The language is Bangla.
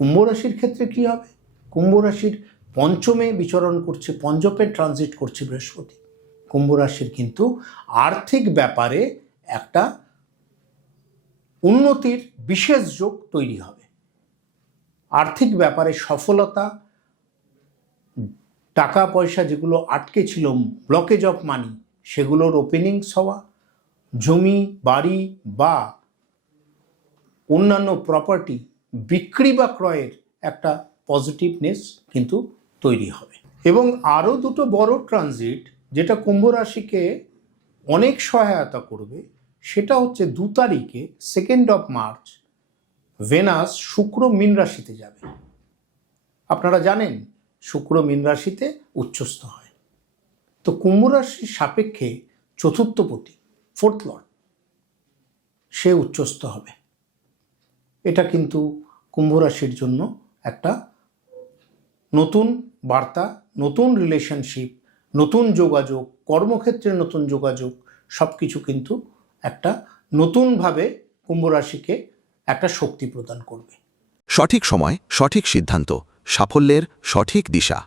কুম্ভ রাশির ক্ষেত্রে কি হবে? কুম্ভ রাশির পঞ্চমে বিচরণ করছে, পঞ্চমে ট্রানজিট করছে বৃহস্পতি। কুম্ভ রাশির কিন্তু আর্থিক ব্যাপারে একটা উন্নতির বিশেষ যোগ তৈরি হবে। আর্থিক ব্যাপারে সফলতা, টাকা পয়সা যেগুলো আটকে ছিল, ব্লকেজ অফ মানি, সেগুলোর ওপেনিংস হওয়া, জমি বাড়ি বা অন্যান্য প্রপার্টি বিক্রি বা ক্রয়ের একটা পজিটিভনেস কিন্তু তৈরি হবে। এবং আরও দুটো বড় ট্রানজিট যেটা কুম্ভ রাশিকে অনেক সহায়তা করবে, সেটা হচ্ছে 2 তারিখে 2nd অফ মার্চ ভেনাস শুক্র মীন রাশিতে যাবে। আপনারা জানেন শুক্র মীন রাশিতে উচ্চস্থ হয়। তো কুম্ভ রাশির সাপেক্ষে চতুর্থপতি, 4th লর্ড, সে উচ্চস্থ হবে। এটা কিন্তু কুম্ভ রাশির জন্য একটা নতুন বার্তা, নতুন রিলেশনশিপ, নতুন যোগাযোগ, কর্মক্ষেত্রে নতুন যোগাযোগ, সব কিছু কিন্তু একটা নতুনভাবে কুম্ভ রাশিকে একটা শক্তি প্রদান করবে। সঠিক সময়, সঠিক সিদ্ধান্ত, সাফল্যের সঠিক দিশা।